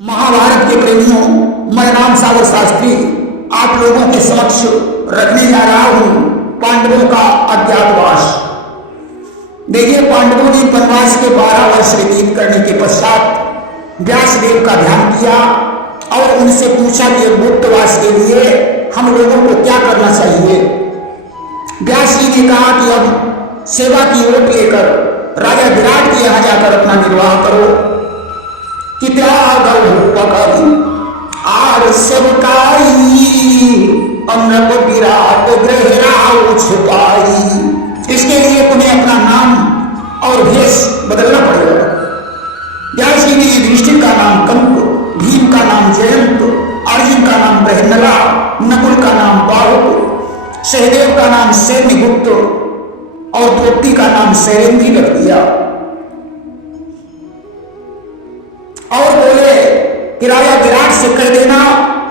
महाभारत के प्रेमियों, मैं राम सागर शास्त्री आप लोगों के समक्ष रखने जा रहा हूं पांडवों का अज्ञातवास। देखिए, पांडवों ने वनवास के 12 वर्ष व्यतीत करने के पश्चात व्यासदेव का ध्यान किया और उनसे पूछा कि मुक्तवास के लिए हम लोगों को क्या करना चाहिए। व्यास जी ने कहा कि अब सेवा की ओट लेकर राजा विराट के यहां जाकर अपना निर्वाह करो। कि आर सेवकाई अमृत विराट ग्रह छुपाई। इसके लिए तुम्हें अपना नाम और भेष बदलना पड़ेगा। व्यास जी ने युधिष्ठिर का नाम कंप, भीम का नाम जयंत, अर्जुन का नाम बृहन्नला, नकुल का नाम बाहुक, सहदेव का नाम सैन्यगुप्त और द्रौपदी का नाम शैलेंद्री रख दिया। और बोले कि राजा विराट से कह देना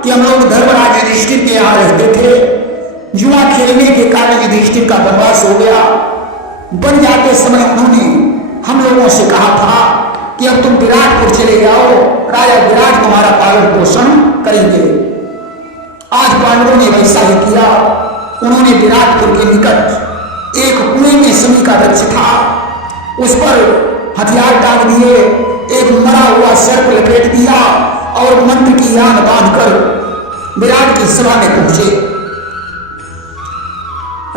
कि हम लोग धर्मराज युधिष्ठिर के यहां रहते थे, जुआ खेलने के कारण युधिष्ठिर का वनवास हो गया। बन जाते समय उन्होंने हम लोगों से कहा था कि अब तुम विराटपुर चले जाओ, राजा विराट तुम्हारा पालन पोषण करेंगे। आज पांडवों ने वैसा ही किया। उन्होंने विराटपुर के निकट एक कुएं में समी का वृक्ष था, उस पर हथियार टांग दिए, एक मरा हुआ सर्प लपेट दिया और मंत्र की यान बांधकर विराट की सभा में पहुंचे।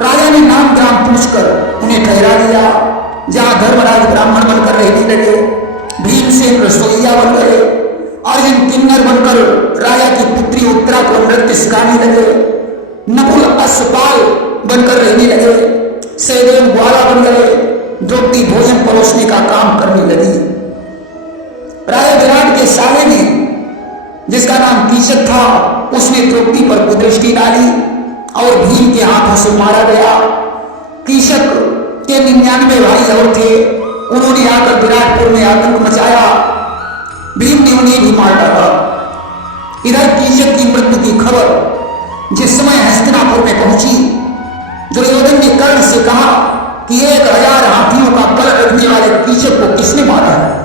राजा ने नाम ग्राम पूछकर उन्हें ठहरा दिया। जहां धर्मराज ब्राह्मण बनकर रहने लगे, भीमसेन रसोईया बन गए, अर्जुन किन्नर बनकर राजा की पुत्री उत्तरा को नृत्य सिखाने लगे, नकुल अश्वपाल बनकर रहने लगे, सहदेव ग्वाला बन गए, द्रौपदी भोजन परोसने का काम करने लगी। राजा विराट के साले ने, जिसका नाम कीचक था, उसने द्रौपदी पर कुदृष्टि डाली और भीम के हाथों से मारा गया। कीचक के 99 भाई और थे, उन्होंने आकर विराटपुर में आतंक मचाया। भीम ने उन्हें भी मार डाला। इधर कीचक की मृत्यु की खबर जिस समय हस्तिनापुर में पहुंची, दुर्योधन ने कर्ण से कहा कि 1000 हाथियों का बल रखने वाले कीचक को किसने मारा है।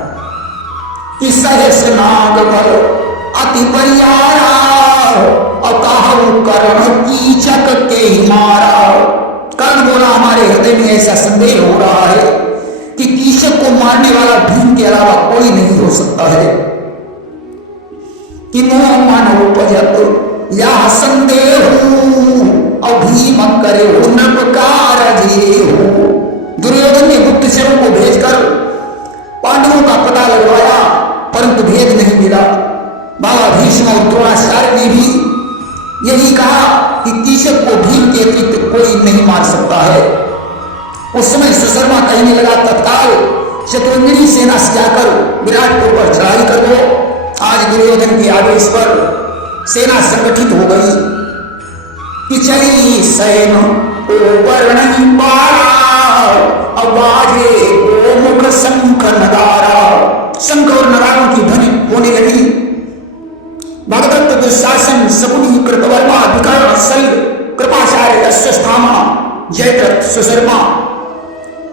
कि सहस नाग बल अति बरियारा और कहाऊ कर्ण कीचक के ही मारा। कर्ण बोला, हमारे हृदय में ऐसा संदेह हो रहा है कि कीचक को मारने वाला भीम के अलावा कोई नहीं हो सकता है। कि मोह मन उपजत या संदेह और भीम करे हो नकार हो। दुर्योधन ने गुप्तचरों को भेजकर पांडवों का पता लगवाया, परंतु भेद नहीं मिला। बाबा भीष्म और द्रोणाचार्य ने भी यही कहा कि कीचक को भीम के अतिरिक्त कोई नहीं मार सकता है। उस समय सुशर्मा कहने लगा, तत्काल शत्रुंजनी सेना से जाकर विराटपुर पर चढ़ाई कर दो। आज दुर्योधन के आदेश पर सेना संगठित हो गई कि चली सैन ऊपर नहीं पारा, अब बाजे गोमुख शंख नगारा। शंख और नगारों की ध्वनि होने लगी। भगदत्त, दुशासन, शकुनी, कृतवर्मा, विकर्ण, शल्य, कृपाचार्य, अश्वत्थामा, जयद्रथ, सुशर्मा,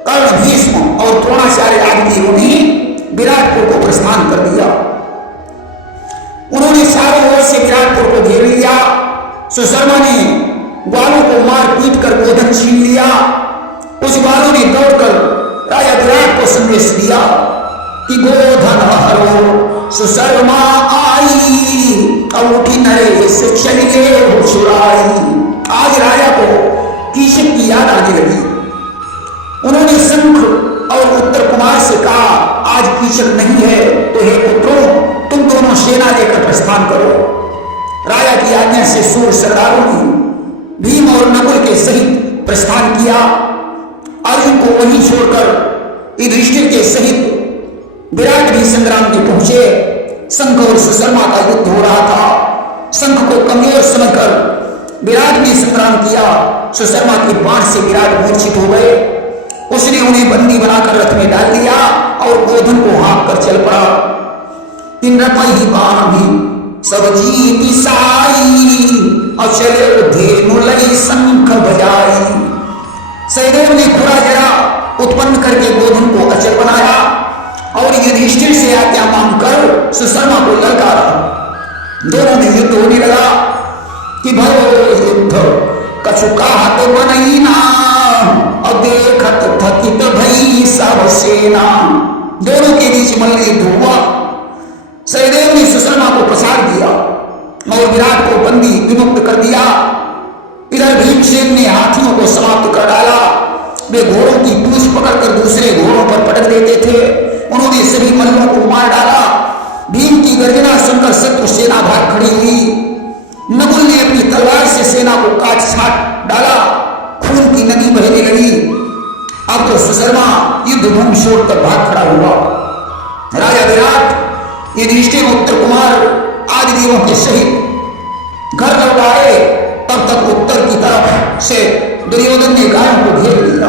कर्ण, भीष्म और द्रोणाचार्य आदि वीरों ने विराटपुर को प्रस्थान कर दिया। उन्होंने चारों ओर से विराटपुर को घेर लिया। सुशर्मा ने ग्वालों को मार पीट कर गोधन छीन लिया। उस ग्वालों ने दौड़कर राजा विराट को संदेश दिया कि गोधन हरो सुशर्मा आई, अब उठी नरेश चलिए छुड़ाई। आज राजा को कीचक की याद आने लगी। उन्होंने शंख और उत्तर कुमार से कहा, आज कीचक नहीं है तो हे पुत्रों, तुम दोनों सेना लेकर प्रस्थान करो। राजा की आज्ञा से सूर सरदारों ने भीम और नकुल के सहित प्रस्थान किया। अर्जुन को वहीं छोड़कर युधिष्ठिर के सहित विराट भी संग्राम में पहुंचे। शंख और सुशर्मा का युद्ध हो रहा था। शंख को कमजोर समझकर विराट ने संग्राम किया। सुशर्मा के बाण से विराट मूर्छित हो गए। उसने उन्हें बंदी बनाकर रथ में डाल दिया और गोधन को हाँक कर चल पड़ा। इन रथी बाण भी सब जीती साई, और चले धेनु लई शंख बजाई। सहदेव ने पूरा जरा उत्पन्न करके गोधन को अचल बनाया और युधिष्ठिर से आज्ञा मांगकर सुशर्मा को ललकारा। दोनों में युद्ध होने लगा कि भयो युद्ध कछु कहत बनई ना और देखत थकित भई सब सेना। दोनों के बीच मल्ल युद्ध हुआ। सहदेव ने सुशर्मा को पछाड़ दिया और विराट को बंदी विमुक्त कर दिया। इधर भीमसेन ने हाथियों को समाप्त कर डाला। वे घोड़ों की पूंछ पकड़कर दूसरे घोड़ों पर पटक देते थे। उन्होंने सभी मल्लों को मार डाला। भीम की गर्जना सुनकर शत्रु सेना भाग खड़ी हुई। नकुल ने अपनी तलवार से सेना को काट छाट डाला। खून की नदी बहने लगी। अब तो सुशर्मा युद्ध भूमि छोड़कर भाग खड़ा हुआ। राजा विराट युधिष्ठिर उत्तर कुमार आदि वीरों के सहित घर लौट आए। तब तक उत्तर की तरफ से दुर्योधन ने गायों को घेर लिया।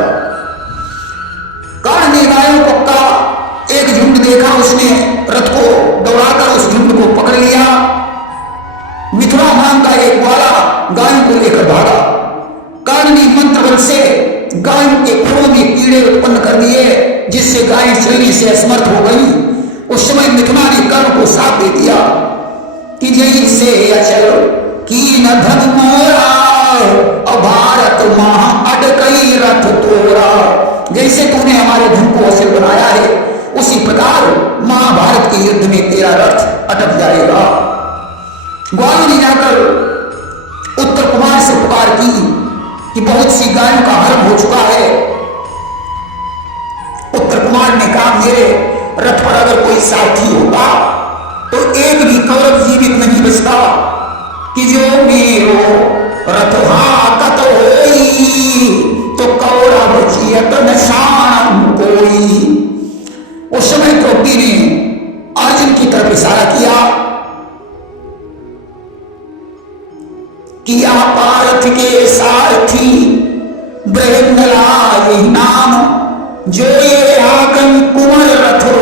कर्ण ने गायों का एक झुंड देखा। उसने रथ को दौड़ाकर उस झुंड को पकड़ लिया। मिथुना नाम का एक ग्वाला गायों को लेकर भागा। कर्ण ने मंत्र बल से गायों के खुरों में कीड़े उत्पन्न कर दिए, जिससे गायें चलने से असमर्थ हो गई। उस समय मिथुना ने कर्ण को साथ दे दिया कि जय से अचल की न धन मोरा और भारत महा अटकई रथ तोरा। जैसे तूने हमारे धन को अचल बनाया है, उसी प्रकार महाभारत के युद्ध में तेरा रथ अटक जाएगा। ग्वालों ने जाकर उत्तर कुमार से पुकार की कि बहुत सी गायों का हरण हो चुका है। उत्तर कुमार ने कहा मेरे रथ पर अगर कोई सारथी होता तो एक भी कौरव जीवित नहीं बचता कि जो मेरो रथ हाकत होई तो कौरव जियत निशान कोई। उस समय द्रौपदी ने अर्जुन की तरफ इशारा किया पार्थ के सारथी बृहन्नला यही नाम जो ये आगन कुंवर रथो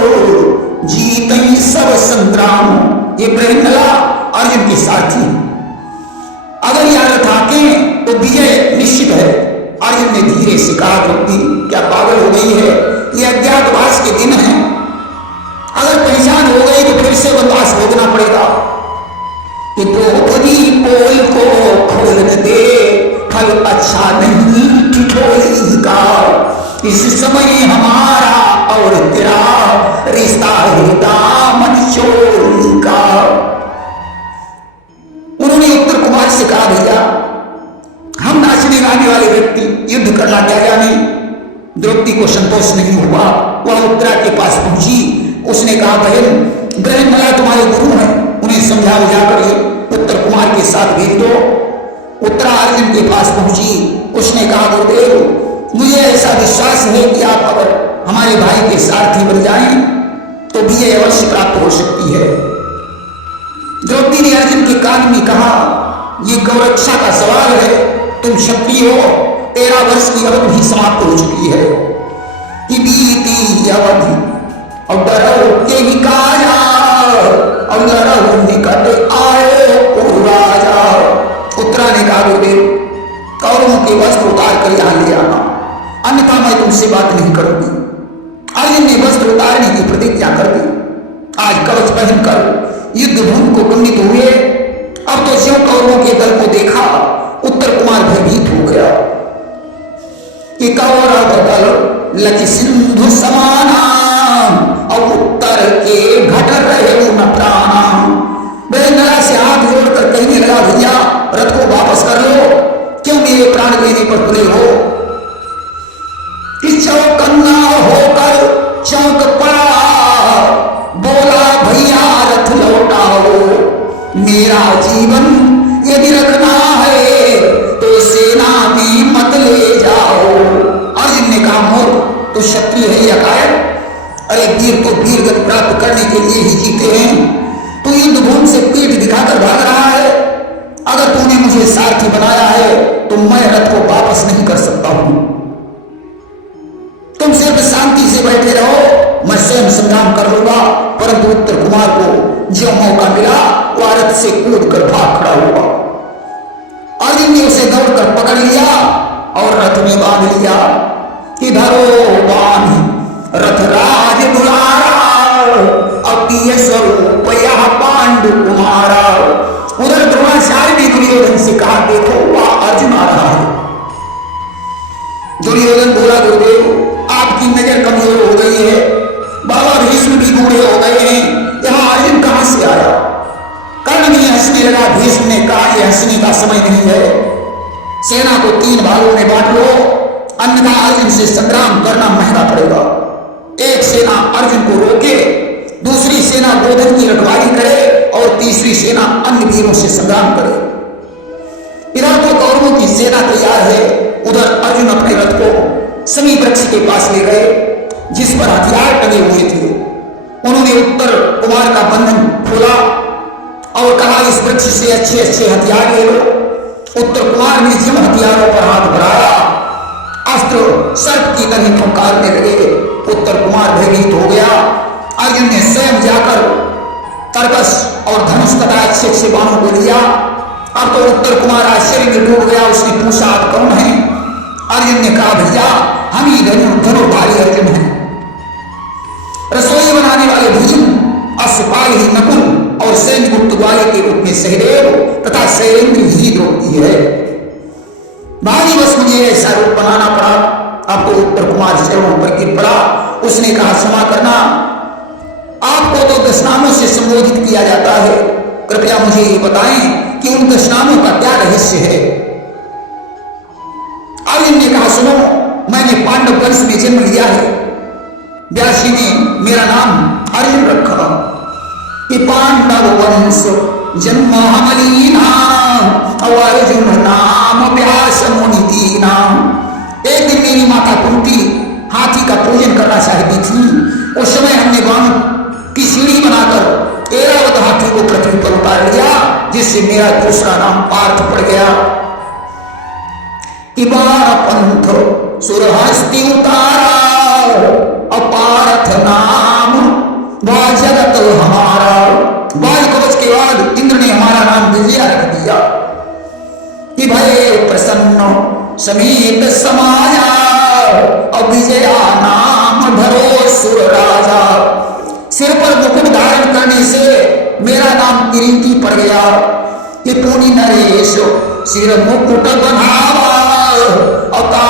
जीतई सब संग्राम। ये बृहन्नला अर्जुन के सारथी। अगर यह रथ आके तो विजय निश्चित है। अर्जुन ने धीरे से कहा द्रौपदी क्या पागल हो गई है? ये अज्ञातवास के दिन है। अगर पहचान हो गई तो फिर से वनवास भोगना पड़ेगा। कि द्रौपदी पोल को खोल दे फल अच्छा नहीं ठिठोली का। इस समय हमारा और तेरा रिश्ता है दामन चोरी का। उन्होंने उत्तर कुमार से कहा भैया हम नाचने गाने वाले व्यक्ति युद्ध करना क्या जाने। द्रौपदी को संतोष नहीं हुआ। वह उत्तरा के पास पहुंची। उसने कहा बहन बृहन्नला तुम्हारे गुरु हैं, उन्हें समझा बुझा कर उत्तर कुमार के साथ भेज दो। उत्तरा अर्जुन के पास पहुंची। उसने कहा गुरुदेव मुझे ऐसा विश्वास है कि आप अगर हमारे भाई के सारथी बन जाएं तो विजय अवश्य प्राप्त हो सकती है। द्रौपदी ने अर्जुन के कान में कहा यह गौरक्षा का सवाल है। तुम क्षत्रिय हो, 13 वर्ष की अवधि भी समाप्त हो चुकी है। कि बीती अवधि और डरो के निकाया और डरो निकट आए राजा। उत्तरा ने कहा गुरुदेव कौरवों के वस्त्र उतार कर यहां ले आना, अन्यथा मैं तुमसे बात नहीं करूंगी। अर्जुन ने वस्त्र उतारने की प्रतिज्ञा कर दी। आज कवच पहनकर युद्ध भूमि को कुंडित हुए। अब तो ज्यों कौरवों के दल को देखा उत्तर कुमार भयभीत हो गया कि कौरव दल लच सिंधु समाना और उत्तर के घट रहे न प्राणा। बृहन्नला से हाथ जोड़कर कहने लगा भैया रथ को वापस कर लो, क्यों मेरे प्राण लेने पर तुले हो। कि चौकन्ना होकर चौंक पड़ा, बोला भैया रथ लौटाओ। मेरा जीवन यदि रखना है तो सेना में मत ले जाओ। अर्जुन ने कहा मोर तो क्षत्रिय है या कायर? अरे वीर तो वीर गति प्राप्त करने के लिए ही जीते हैं। तू युद्ध भूमि से पीठ दिखाकर भाग रहा है। अगर तूने मुझे सारथी बनाया है तो मैं रथ को वापस नहीं कर सकता हूं। तुम सिर्फ शांति से बैठे रहो, मैं स्वयं संग्राम कर लूंगा। परंतु उत्तर कुमार को जो मौका मिला वह रथ से कूद कर भाग खड़ा हुआ। अर्जुन ने उसे दौड़कर पकड़ लिया और रथ में बांध लिया कि धरो बांध रथ राज दुलारा, अति स्वरूप यह पांडु कुमारा। उधर द्रोणाचार्य ने दुर्योधन से कहा, देखो वह अर्जुन आ रहा है। दुर्योधन बोला, गुरुदेव आपकी नजर कमजोर हो गई है, बाबा भीष्म भी बूढ़े हो गए हैं, यहाँ अर्जुन कहां से आया? कर्ण भी हंसने लगा। भीष्म ने कहा, यह हंसने का समय नहीं है, सेना को 3 भागों में बांट लो, अन्यथा अर्जुन से संग्राम करना महंगा पड़ेगा। एक सेना अर्जुन को रोके, दूसरी सेना गोधन की रखवाली करे और तीसरी सेना अन्य वीरों से संग्राम करे। इधर तो कौरवों की सेना तैयार है, उधर अर्जुन अपने रथ को समी वृक्ष के पास ले गए जिस पर हथियार टंगे हुए थे। उन्होंने उत्तर कुमार का बंधन खोला और कहा, इस वृक्ष से अच्छे अच्छे हथियार ले लो। उत्तर कुमार ने जिन हथियारों पर हाथ बढ़ाया, अस्त्र सर्प की तरह फंकारने लगे। उत्तर कुमार भयभीत हो गया। अर्जुन ने स्वयं जाकर तरकस और धनुष तथा अच्छे अच्छे बाणों को लिया। अब तो उत्तर कुमार आश्चर्य में डूब गया। उसने पूछा, आप कौन है? अर्जुन ने कहा, भैया हम ही धनुर्धारी अर्जुन हैं। रसोई बनाने वाले भीम, अश्वपाल ही नकुल और सैन्य गुप्त वाले के रूप में सहदेव तथा शैलेंद्र ही द्रौपदी है। भारी बस मुझे ऐसा रूप बनाना पड़ा। अब तो उत्तर कुमार चरणों पर गिर पड़ा। उसने कहा, क्षमा करना, आपको तो 10 नामों से संबोधित किया जाता है, कृपया मुझे ये बताएं कि उन 10 नामों का क्या रहस्य है? अर्जुन ने कहा, सुनो, मैंने पांडव वंश में जन्म लिया है। व्यासी ने मेरा नाम अर्जुन रखा कि पांडव वंश जन्म हमलीना अर्जुन नाम व्यास मुनि दीना। एक दिन मेरी माता कुंती हाथी का पूजन करना चाहती थी। उस समय हमने बाण की सीढ़ी बनाकर ऐरावत हाथी को पृथ्वी पर उतार लिया, जिससे मेरा दूसरा नाम पार्थ पड़ गया। कि बाण पंथ सुरहस्ति उतारा, अपार्थ नाम वह जगत हमारा। बाल कवच के बाद इंद्र ने हमारा नाम विजया रख दिया। कि भय प्रसन्न समेत समाया, अविजया नाम धरो सुर राजा। सिर पर मुकुट धारण करने से मेरा नाम किरीटी पड़ गया। कि पुनि नरेश सिर मुकुट बनावा, अता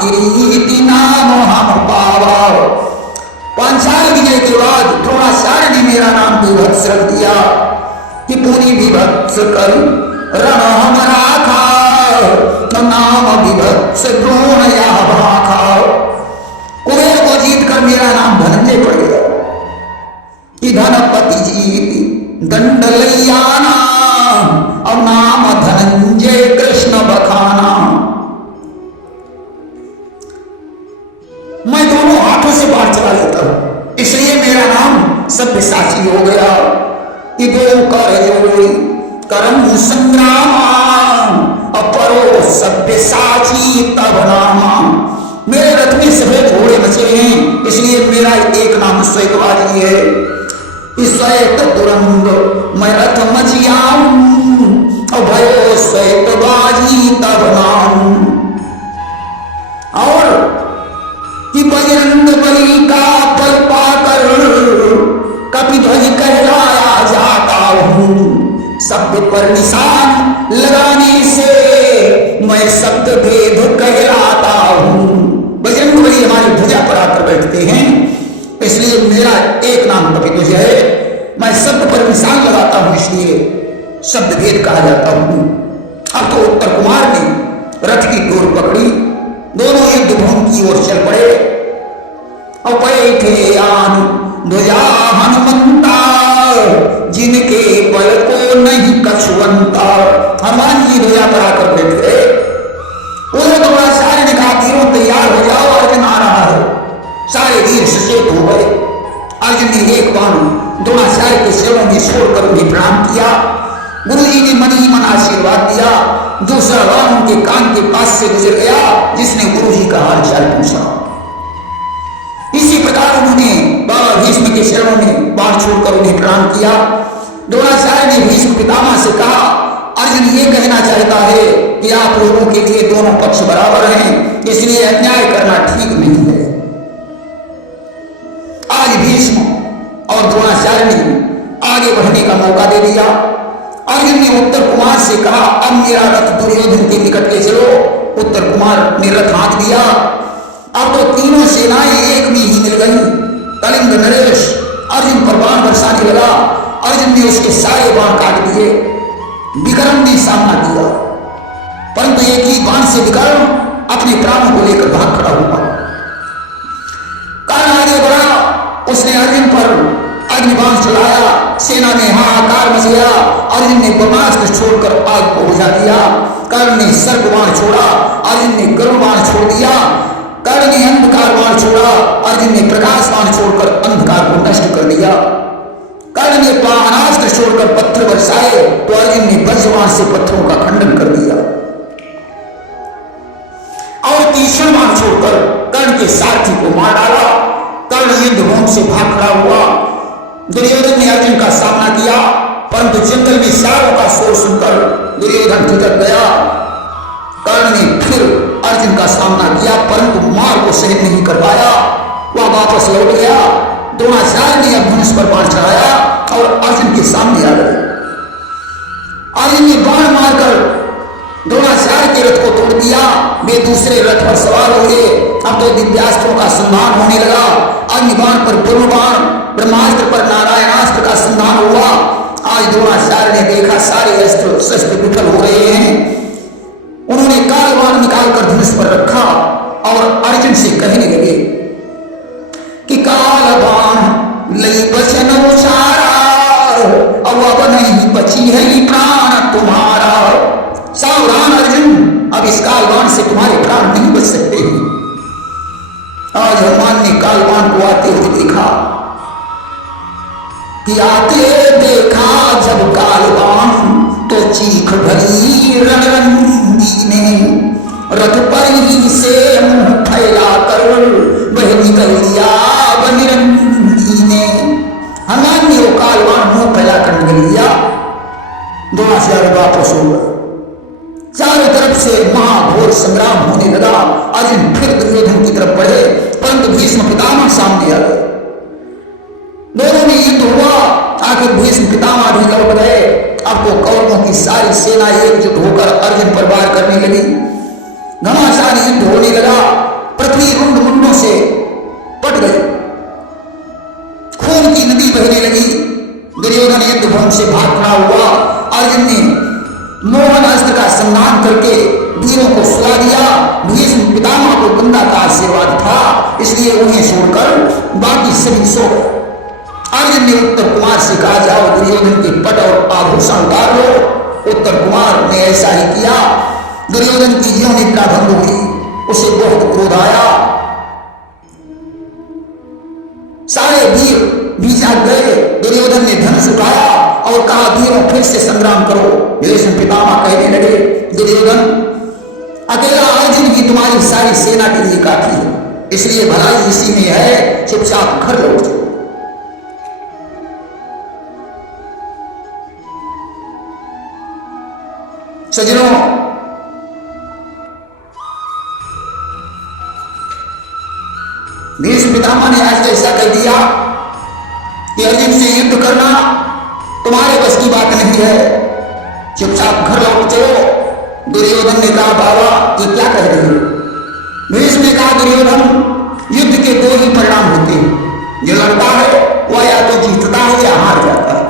किरीटी नाम हम पावा। पांचाल विजय के बाद द्रोणाचार्य ने मेरा नाम विभत्स रख दिया। कि पुनि विभत्स कर रण हम राखा, नाम विभत्स द्रोण या भाखा। कुबेर को जीत कर मेरा नाम धनंजय पड़ गया। कि धनपति जीत दंड लैयाना, अब नाम धनंजय कृष्ण बखाना। मैं दोनों हाथों से बाढ़ चला लेता हूं, इसलिए मेरा नाम सब्यसाची हो गया। कि दो कर जोड़ी करम संग्राम, अपरो सब्यसाची तब नामा। मेरे रथ में सफेद घोड़े बचे हैं, इसलिए मेरा एक नाम श्वेतबाजी है। श्वेत दुरंग मैं रथ मचियाऊं, भयो श्वेतबाजी तब नाम। और कि बजरंग बली का बल पाकर कपिध्वज कहलाया जाता हूं। शब्द पर निशान लगाने से मैं शब्द भेद कहलाता हूं। बजरंग बली हमारी ध्वजा पर आकर बैठते हैं, इसलिए मेरा एक नाम कपिध्वज है। मैं शब्द पर निशान लगाता हूं, इसलिए शब्द भेद कहा जाता हूं। अब तो उत्तर कुमार ने रथ की डोर पकड़ी, दोनों युद्ध भूमि की ओर चल पड़े। और बैठे आन ध्वजा हनुमंता, जिनके बल को नहीं कछुअंता। हनुमान जी ध्वजा पर आकर बैठ गए। उधर द्रोणाचार्य ने कहा, वीरों तैयार हो जाओ, अर्जुन आ रहा है। सारे वीर सचेत हो गए। अर्जुन ने एक बाण द्रोणाचार्य के चरणों में छोड़कर उन्हें प्रणाम किया। गुरुजी ने मन ही मन आशीर्वाद दिया। दूसरा बाण उनके कान के पास से गुजर गया, जिसने गुरुजी का हालचाल पूछा। इसी प्रकार उन्होंने बाबा भीष्म के चरणों में बाण छोड़कर उन्हें प्रणाम किया। द्रोणाचार्य ने भीष्म पितामह से कहा, अर्जुन ये कहना चाहता है कि आप लोगों के लिए दोनों पक्ष बराबर हैं, इसलिए अन्याय करना ठीक नहीं है। आज भीष्म और द्रोणाचार्य ने आगे बढ़ने का मौका दे दिया। अर्जुन अर्जुन ने उत्तर कुमार से कहा, अब मेरा रथ दुर्योधन के निकट ले चलो। उत्तर कुमार ने रथ हाँक दिया। अब तो तीनों सेनाएं एक में ही मिल गई। कलिंग नरेश अर्जुन पर बाण बरसाने लगा। अर्जुन ने उसके सारे बाण काट दिए। विक्रम ने सामना किया, परंतु एक ही बाण से विक्रम अपने प्राणों को लेकर भाग खड़ा हुआ। कर्ण आगे बढ़ा, उसने अर्जुन पर अग्निबाण चलाया। सेना में हाहाकार मच गया। अर्जुन ने ब्रह्मास्त्र छोड़कर आग को बुझा दिया। कर्ण ने सर्प बाण छोड़ा, अर्जुन ने गरुड़ बाण छोड़ दिया। कर्ण ने अंधकार बाण छोड़ा, अर्जुन ने प्रकाश बाण छोड़कर अंधकार को नष्ट कर दिया। कर्ण ने बाणास्त्र छोड़कर पत्थर बरसाए, तो अर्जुन ने वज्रबाण से पत्थरों का खंडन कर दिया। और तीक्ष्ण बाण छोड़कर कर्ण के सारथी को मार डाला। कर्ण युद्ध भूमि से भाग खड़ा हुआ। दुर्योधन ने अर्जुन का सामना किया, परंतु जंगल में सारों का शोर सुनकर दुर्योधन ठिठक गया। कर्ण ने फिर अर्जुन का सामना किया, परंतु मार को सहन नहीं कर पाया। वह वापस लौट गया। द्रोणाचार्य ने अब धनुष पर बाण चढ़ाया और अर्जुन के सामने आ गए। अर्जुन ने बाण मारकर द्रोणाचार्य के रथ को तोड़ दिया। वे दूसरे रथ पर सवार हो गए। अब तो दिव्यास्त्रों का संधान होने लगा। अग्निबाण पर ब्रह्मबाण, ब्रह्मास्त्र पर नारायणास्त्र का संधान हुआ। आज द्रोणाचार्य ने देखा सारे अस्त्र शस्त्र विफल हो रहे हैं। उन्होंने कालबाण निकालकर धनुष पर रखा और अर्जुन से कहने लगे कि कालबाण लई बचन उचारा, अब नहीं बची है प्राण तुम्हारा। सावधान अर्जुन, अब इस कालबाण से तुम्हारे प्राण नहीं बच सकते हैं। आज हनुमान ने कालबाण को आते हुए देखा कि आते देखा जब कालबाण, तो चीख भरी रणरंगी ने, रथ पर ही से मुंह फैला कर वह निकल लिया बनिरंगी ने। हनुमान ने वो कालबाण मुंह फैला कर निकल लिया। द्रोणाचार्य वापस हो गए। चारों तरफ से महाघोर संग्राम होने लगा। अर्जुन फिर दुर्योधन की तरफ बढ़े, परंतु भीष्म पितामह सामने आ गए। दोनों में युद्ध हुआ। आखिर भीष्म पितामह भी लौट गए। अब तो कौरवों की सारी सेना एकजुट होकर अर्जुन पर वार करने लगी। घमासान युद्ध होने लगा। पृथ्वी रुंड मुंडों से पट गई। खून की नदी बहने लगी। दुर्योधन युद्ध भूमि से भाग खड़ा हुआ। अर्जुन ने मोहन अस्त्र का संधान करके वीरों को सुला दिया। भीष्म पितामह को गंगा का आशीर्वाद था, इसलिए उन्हें छोड़कर बाकी सभी सो गए। अर्जुन ने उत्तर कुमार से कहा, जाओ दुर्योधन के पट और आभूषण उतार लो। उत्तर कुमार ने ऐसा ही किया। दुर्योधन की ज्यों निद्रा भंग हुई। उसे बहुत क्रोध आया। सारे वीर भी जाग गए। दुर्योधन ने धनुष उठाया और कहा, वीरों फिर से संग्राम करो। भीष्म पितामह कहने लगे, दुर्योधन अकेला अर्जुन ही तुम्हारी सारी सेना के लिए काफी है, इसलिए भलाई इसी में है, चुपचाप घर लौट जाओ। सज्जनों, भीष्म पितामह ने आज ऐसा कह दिया कि अर्जुन से युद्ध करना तुम्हारे बस की बात नहीं है, चुपचाप घर लौट चलो। दुर्योधन ने कहा, बाबा ये क्या कह रहे हो? भीष्म ने कहा, दुर्योधन युद्ध के दो ही परिणाम होते हैं, जो लड़ता है वह या तो जीतता है या हार जाता है।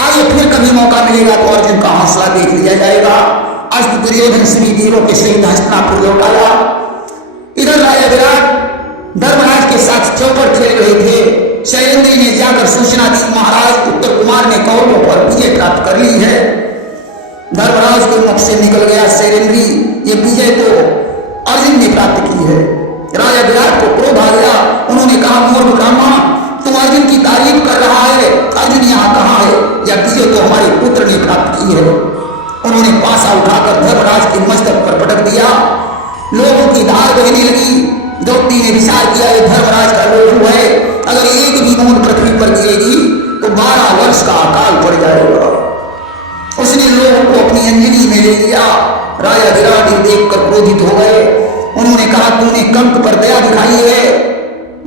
आगे फिर कभी मौका मिलेगा तो अर्जुन का हौसला देख लिया जाएगा। अस्त दुर्योधन सभी वीरों के सहित हस्तिनापुर लौट आया। इधर राजा विराट धर्मराज के साथ चौपर खेल रहे थे। शैलेंद्र ने जाकर सूचना दी, महाराज उत्तर कुमार ने कौरवों पर विजय प्राप्त कर ली है। धर्मराज के मुख से निकल गया, शैलेंद्री ये विजय तो अर्जुन ने प्राप्त की है। राजा विराट को क्रोध आ गया। उन्होंने कहा, मूर्ख ब्राह्मण, तुम अर्जुन की तारीफ कर रहा है, अर्जुन यहाँ कहाँ है? यह विजय तो हमारे पुत्र ने प्राप्त की है। उन्होंने पासा उठाकर धर्मराज के मस्तक पर पटक दिया। लोगों की धार बहने लगी। द्रौपदी ने विचार किया, ये धर्मराज का लोभ है, अगर एक भी बूंद पृथ्वी पर गिरेगी तो 12 वर्ष का अकाल पड़ जाएगा। उसने लोगों को अपनी अंजलि में ले लिया। राजा विराट देखकर क्रोधित हो गए। उन्होंने कहा, तुमने कंक पर दया दिखाई है,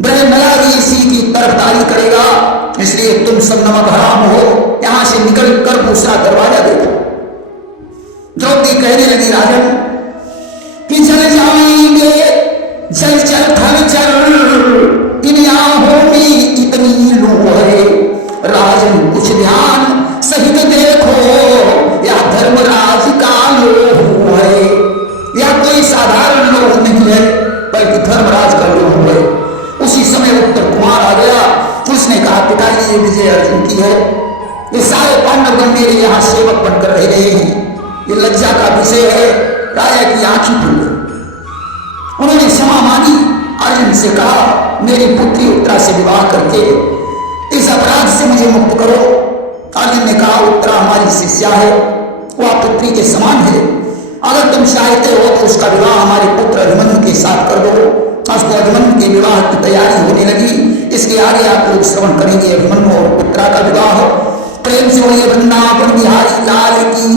ब्रह्मला भी इसी की तरफदारी करेगा, इसलिए तुम सब नमक हराम हो, यहां से निकल कर दूसरा दरवाजा देखो। द्रौपदी कहने लगी राजन कि चल जाएंगे चल चल थल चल इन आंखों में इतनी लू है। राजन कुछ ध्यान सहित देखो या धर्मराज का लोह है, या कोई साधारण लोह नहीं है बल्कि धर्मराज का लोह है। उसी समय उत्तर कुमार आ गया। उसने कहा पिताजी ये विजय अर्जुन की है, ये सारे पांडवगण मेरे यहाँ सेवक बनकर रह रहे हैं, ये लज्जा का विषय है। राजा की आंखें खुल गई, उन्होंने क्षमा मांगी। अर्जुन से कहा मेरी पुत्री उत्तरा से विवाह करके इस अपराध से मुझे मुक्त करो। अर्जुन ने कहा उत्तरा हमारी शिष्या है, वह पुत्री के समान है, अगर तुम चाहते हो तो उसका विवाह हमारे पुत्र अभिमन्यु के साथ कर दो। तो अभिमन्यु के विवाह की तैयारी होने लगी। इसके आगे आप लोग श्रवण करेंगे अभिमन्यु और उत्तरा का विवाह। प्रेम से बोलिए वृंदावन बिहारी लाल की।